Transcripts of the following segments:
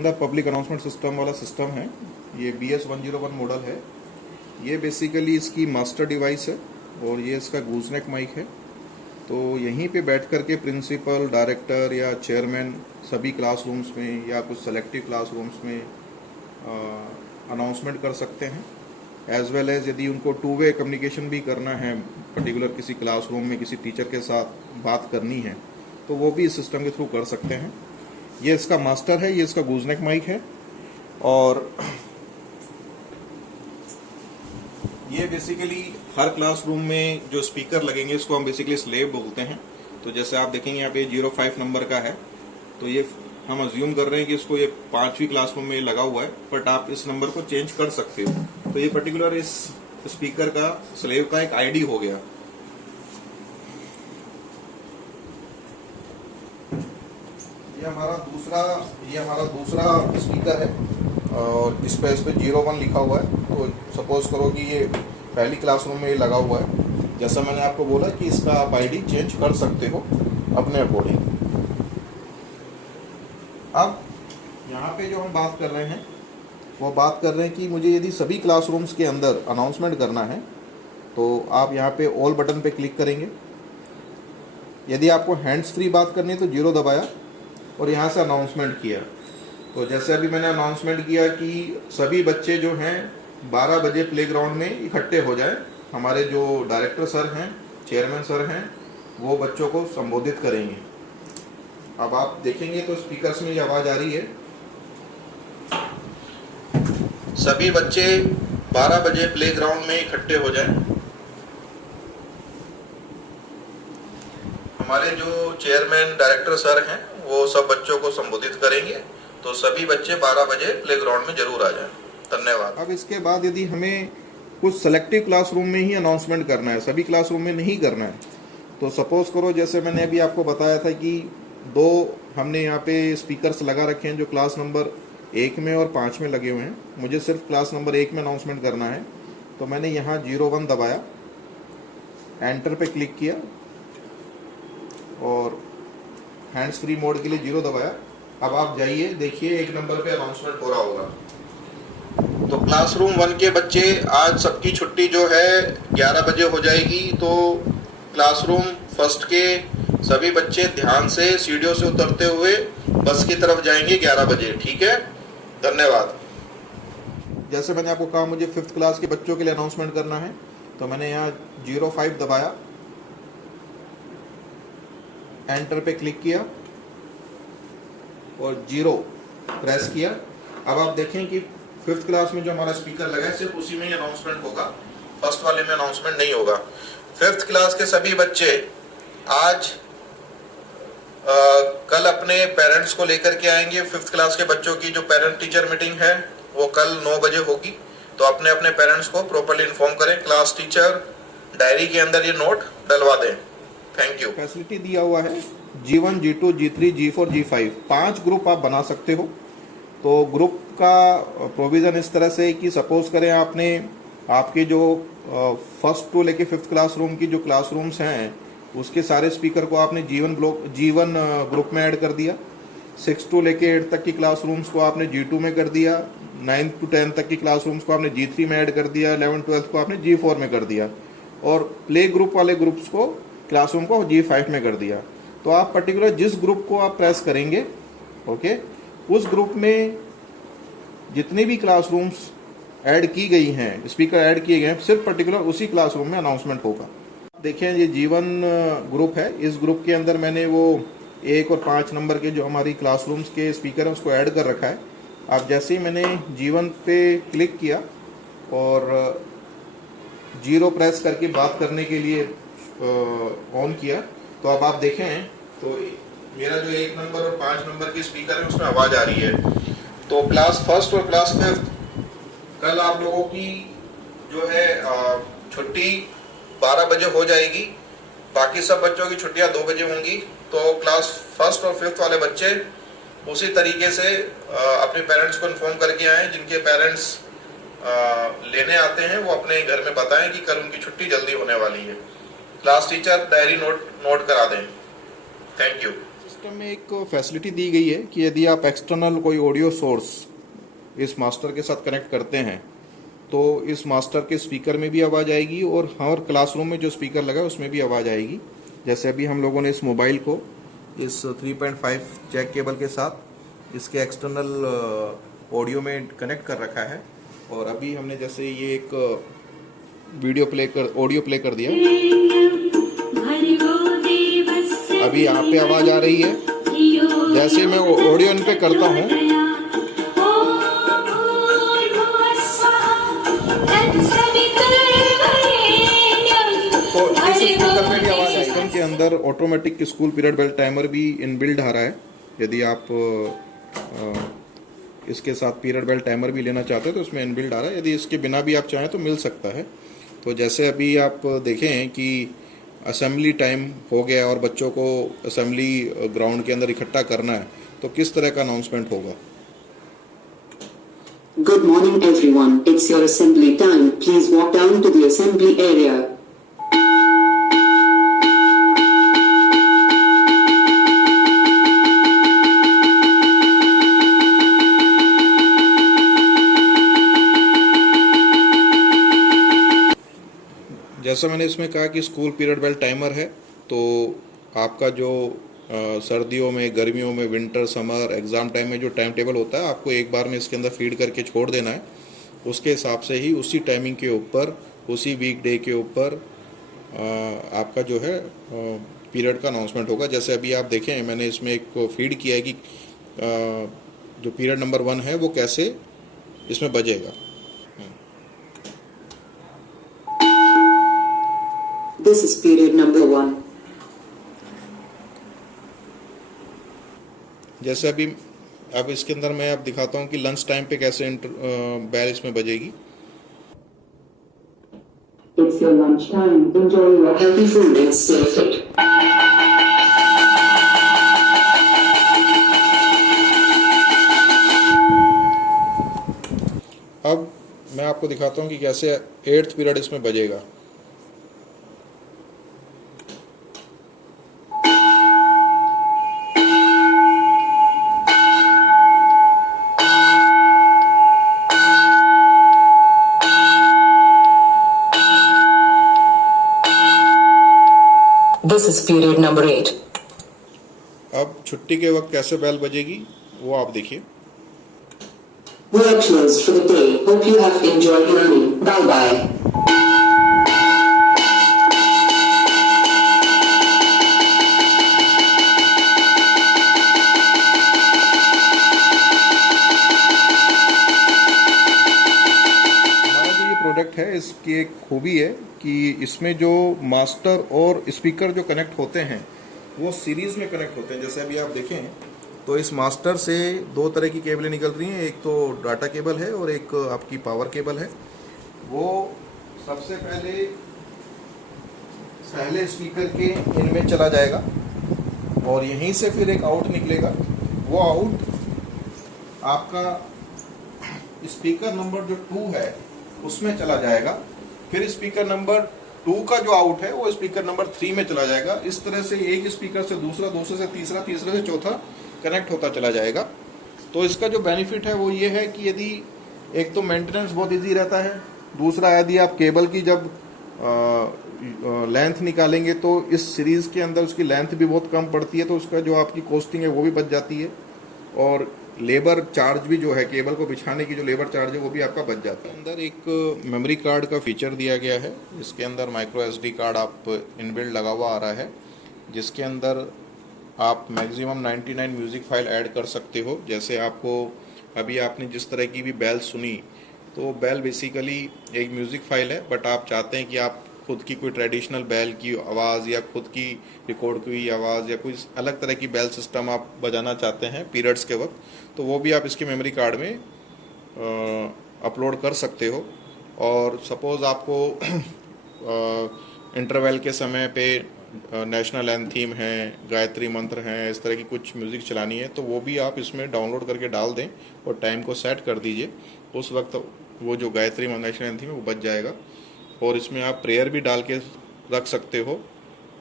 अंदर public announcement system वाला system है। ये BS101 मॉडल है। ये बेसिकली इसकी मास्टर डिवाइस है और ये इसका गूजनेक माइक है। तो यहीं पे बैठ कर के प्रिंसिपल, डायरेक्टर या चेयरमैन सभी क्लासरूम्स में या कुछ सेलेक्टिव क्लासरूम्स में अनाउंसमेंट कर सकते हैं। एज वेल एज यदि उनको टू वे कम्युनिकेशन भी करना है, पर्टिकुलर किसी क्लासरूम में किसी टीचर के साथ बात करनी है, तो वो भी इस सिस्टम के थ्रू कर सकते हैं। ये इसका मास्टर है, ये इसका गूजनेक माइक है और ये बेसिकली हर क्लासरूम में जो स्पीकर लगेंगे इसको हम बेसिकली स्लेव बोलते हैं। तो जैसे आप देखेंगे यहाँ पे 05 नंबर का है, तो ये हम अज्यूम कर रहे हैं कि इसको ये 5वीं क्लासरूम में लगा हुआ है, बट आप इस नंबर को चेंज कर सकते हो। तो ये पर्टिकुलर इस स्पीकर का स्लेव का एक आईडी हो गया। ये हमारा दूसरा स्पीकर है और इस पे 01 लिखा हुआ है। तो सपोज करो कि ये पहली क्लासरूम में ये लगा हुआ है। जैसा मैंने आपको बोला कि इसका आप आईडी चेंज कर सकते हो अपने अकॉर्डिंग। अब यहाँ पे जो हम बात कर रहे हैं वो बात कर रहे हैं कि मुझे यदि सभी क्लासरूम्स के अंदर अनाउंसमेंट करना है तो आप यहाँ पे ऑल बटन पे क्लिक करेंगे। यदि आपको हैंड्स फ्री बात करनी है तो 0 दबाया और यहाँ से अनाउंसमेंट किया। तो जैसे अभी मैंने अनाउंसमेंट किया कि सभी बच्चे जो हैं 12 बजे प्लेग्राउंड में इकट्ठे हो जाएं। हमारे जो डायरेक्टर सर हैं, चेयरमैन सर हैं, वो बच्चों को संबोधित करेंगे। अब आप देखेंगे तो स्पीकर्स में ये आवाज़ आ रही है, सभी बच्चे 12 बजे प्लेग्राउंड में इकट्ठे हो जाएं। हमारे जो चेयरमैन डायरेक्टर सर हैं वो सब बच्चों को संबोधित करेंगे। तो सभी बच्चे 12 बजे प्लेग्राउंड में जरूर आ जाएं। धन्यवाद। अब इसके बाद यदि हमें कुछ सेलेक्टिव क्लासरूम में ही अनाउंसमेंट करना है, सभी क्लासरूम में नहीं करना है, तो सपोज करो जैसे मैंने अभी आपको बताया था कि 2 हमने यहाँ पे स्पीकर्स लगा रखे हैं जो क्लास नंबर 1 में और 5 में लगे हुए हैं। मुझे सिर्फ क्लास नंबर 1 में अनाउंसमेंट करना है। तो मैंने यहाँ 01 दबाया, एंटर पे क्लिक किया और हैंड्स फ्री मोड के लिए 0 दबाया। अब आप जाइए, देखिए 1 नंबर पे अनाउंसमेंट हो रहा होगा। तो क्लासरूम 1 के बच्चे आज सबकी छुट्टी जो है 11 बजे हो जाएगी। तो क्लासरूम 1 के सभी बच्चे ध्यान से सीढ़ियों से उतरते हुए बस की तरफ जाएंगे 11 बजे। ठीक है, धन्यवाद। जैसे मैंने आपको कहा मुझे 5th क्लास के बच्चों के लिए अनाउंसमेंट करना है, तो मैंने यहाँ 05 दबाया, एंटर पे क्लिक किया और 0 प्रेस किया। अब आप देखें कि 5th क्लास में जो हमारा स्पीकर लगा है सिर्फ उसी में ही अनाउंसमेंट होगा, फर्स्ट वाले में अनाउंसमेंट नहीं होगा। 5th क्लास के सभी बच्चे आज कल अपने पेरेंट्स को लेकर के आएंगे। 5th क्लास के बच्चों की जो पेरेंट टीचर मीटिंग है वो कल 9 बजे होगी। तो अपने अपने पेरेंट्स को प्रॉपर्ली इन्फॉर्म करें। क्लास टीचर डायरी के अंदर ये नोट डलवा दें। Thank you. फैसिलिटी दिया हुआ है G1, G2, G3, G4, G5 5 group आप बना सकते हो। तो ग्रुप का प्रोविज़न इस तरह से कि सपोज करें आपके जो 1st टू लेके 5th क्लासरूम की जो क्लासरूम्स हैं उसके सारे स्पीकर को आपने G1 ग्रुप में ऐड कर दिया। 6 टू लेके 8 तक की क्लासरूम्स को आपने G2 में कर दिया। 9 टू 10 तक की क्लासरूम्स को आपने G3 में ऐड कर दिया। 11, 12 को आपने G4 में कर दिया और प्ले ग्रुप वाले ग्रुप्स को क्लासरूम को G5 में कर दिया। तो आप पर्टिकुलर जिस ग्रुप को आप प्रेस करेंगे, ओके, उस ग्रुप में जितनी भी क्लासरूम्स ऐड की गई हैं, स्पीकर ऐड किए गए हैं, सिर्फ पर्टिकुलर उसी क्लासरूम में अनाउंसमेंट होगा। देखें ये G1 ग्रुप है। इस ग्रुप के अंदर मैंने वो 1 और 5 नंबर के जो हमारी क्लासरूम्स के स्पीकर हैं उसको ऐड कर रखा है। अब जैसे ही मैंने G1 पे क्लिक किया और 0 प्रेस करके बात करने के लिए ऑन किया, तो अब आप देखें तो मेरा जो 1 नंबर और 5 नंबर की स्पीकर है उसमें आवाज़ आ रही है। तो क्लास 1st और क्लास 5th कल आप लोगों की जो है छुट्टी 12 बजे हो जाएगी। बाकी सब बच्चों की छुट्टियां 2 बजे होंगी। तो क्लास 1st और 5th वाले बच्चे उसी तरीके से अपने पेरेंट्स को इन्फॉर्म करके आए। जिनके पेरेंट्स लेने आते हैं वो अपने घर में बताएं कि कल उनकी छुट्टी जल्दी होने वाली है। क्लास टीचर डायरी नोट करा दें। Thank you. सिस्टम में एक फैसिलिटी दी गई है कि यदि आप एक्सटर्नल कोई ऑडियो सोर्स इस मास्टर के साथ कनेक्ट करते हैं तो इस मास्टर के स्पीकर में भी आवाज़ आएगी और हर क्लासरूम में जो स्पीकर लगा है उसमें भी आवाज़ आएगी। जैसे अभी हम लोगों ने इस मोबाइल को इस 3.5 जैक केबल के साथ इसके एक्सटर्नल ऑडियो में कनेक्ट कर रखा है और अभी हमने जैसे ये एक ऑडियो प्ले कर दिया, अभी यहाँ पे आवाज़ आ रही है। जैसे मैं ऑडियो इन पे करता हूँ तो इस स्पीकर में भी आवाज़ आएगी। सिस्टम के अंदर automatic school period bell timer भी इनबिल्ड आ रहा है। यदि आप इसके साथ पीरियड बेल टाइमर भी लेना चाहते हैं तो उसमें इनबिल्ड आ रहा है। यदि इसके बिना भी आप चाहें तो मिल सकता है। तो जैसे अभी आप देखें कि असेंबली टाइम हो गया और बच्चों को असेंबली ग्राउंड के अंदर इकट्ठा करना है तो किस तरह का अनाउंसमेंट होगा। Good morning everyone, it's your assembly time, please walk down to the assembly area. जैसा मैंने इसमें कहा कि स्कूल पीरियड बेल टाइमर है तो आपका जो सर्दियों में, गर्मियों में, विंटर, समर, एग्ज़ाम टाइम में जो टाइम टेबल होता है आपको एक बार में इसके अंदर फीड करके छोड़ देना है। उसके हिसाब से ही उसी टाइमिंग के ऊपर, उसी वीक डे के ऊपर आपका जो है पीरियड का अनाउंसमेंट होगा। जैसे अभी आप देखें मैंने इसमें एक फीड किया है कि जो पीरियड नंबर 1 है वो कैसे इसमें बजेगा। This is period number 1. जैसे अभी अब इसके अंदर मैं अब दिखाता हूँ कि लंच टाइम पे कैसे बेल इसमें बजेगी। It's your lunch time, enjoy your healthy food and stay fit. अब मैं आपको दिखाता हूँ कि कैसे 8th पीरियड इसमें बजेगा। This is period number 8. अब छुट्टी के वक्त कैसे बेल बजेगी वो आप देखिए। We are closed for the day. Hope you have enjoyed learning. Bye bye. हमारा जो ये प्रोडक्ट है इसकी एक खूबी है कि इसमें जो मास्टर और स्पीकर जो कनेक्ट होते हैं वो सीरीज में कनेक्ट होते हैं। जैसे अभी आप देखें तो इस मास्टर से 2 तरह की केबलें निकल रही हैं, एक तो डाटा केबल है और एक आपकी पावर केबल है। वो सबसे पहले स्पीकर के इनमें चला जाएगा और यहीं से फिर एक आउट निकलेगा। वो आउट आपका स्पीकर नंबर जो 2 है उसमें चला जाएगा। फिर स्पीकर नंबर 2 का जो आउट है वो स्पीकर नंबर 3 में चला जाएगा। इस तरह से एक स्पीकर से दूसरा, दूसरे से तीसरा, तीसरे से चौथा कनेक्ट होता चला जाएगा। तो इसका जो बेनिफिट है वो ये है कि यदि एक तो मेंटेनेंस बहुत इजी रहता है, दूसरा यदि आप केबल की जब लेंथ निकालेंगे तो इस सीरीज़ के अंदर उसकी लेंथ भी बहुत कम पड़ती है, तो उसका जो आपकी कॉस्टिंग है वो भी बच जाती है और लेबर चार्ज भी जो है केबल को बिछाने की जो लेबर चार्ज है वो भी आपका बच जाता है। अंदर एक मेमोरी कार्ड का फीचर दिया गया है। इसके अंदर माइक्रो SD कार्ड आप इनबिल्ड लगा हुआ आ रहा है जिसके अंदर आप मैक्सिमम 99 म्यूज़िक फाइल ऐड कर सकते हो। जैसे आपको अभी आपने जिस तरह की भी बेल सुनी तो बेल बेसिकली एक म्यूज़िक फाइल है, बट आप चाहते हैं कि आप खुद की कोई ट्रेडिशनल बेल की आवाज़ या खुद की रिकॉर्ड की हुई आवाज़ या कोई अलग तरह की बेल सिस्टम आप बजाना चाहते हैं पीरियड्स के वक्त, तो वो भी आप इसके मेमोरी कार्ड में अपलोड कर सकते हो। और सपोज़ आपको इंटरवल के समय पे नेशनल एंथीम है, गायत्री मंत्र हैं, इस तरह की कुछ म्यूज़िक चलानी है तो वो भी आप इसमें डाउनलोड करके डाल दें और टाइम को सेट कर दीजिए। उस वक्त वो जो गायत्री नेशनल एंथीम है वो बच जाएगा। और इसमें आप प्रेयर भी डाल के रख सकते हो,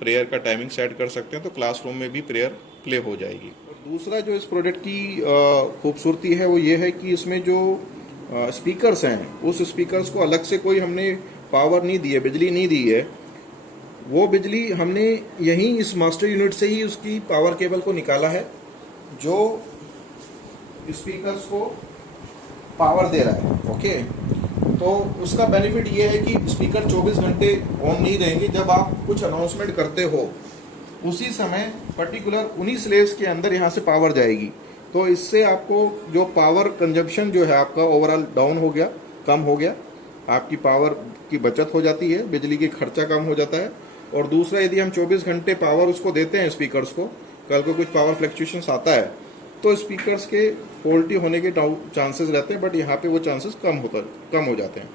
प्रेयर का टाइमिंग सेट कर सकते हैं तो क्लासरूम में भी प्रेयर प्ले हो जाएगी। और दूसरा जो इस प्रोडक्ट की खूबसूरती है वो ये है कि इसमें जो स्पीकर्स हैं, उस स्पीकर्स को अलग से कोई हमने पावर नहीं दी है, बिजली नहीं दी है। वो बिजली हमने यहीं इस मास्टर यूनिट से ही उसकी पावर केबल को निकाला है, जो स्पीकर्स को पावर दे रहा है। ओके, तो उसका बेनिफिट ये है कि स्पीकर 24 घंटे ऑन नहीं रहेंगे। जब आप कुछ अनाउंसमेंट करते हो उसी समय पर्टिकुलर उन्हीं स्लेव्स के अंदर यहाँ से पावर जाएगी। तो इससे आपको जो पावर कंजप्शन जो है आपका ओवरऑल डाउन हो गया, कम हो गया, आपकी पावर की बचत हो जाती है, बिजली की खर्चा कम हो जाता है। और दूसरा, यदि हम 24 घंटे पावर उसको देते हैं स्पीकर्स को, कल को कुछ पावर फ्लक्चुएशंस आता है तो स्पीकर्स के फॉल्टी होने के चांसेस रहते हैं, बट यहाँ पे वो चांसेस कम हो जाते हैं।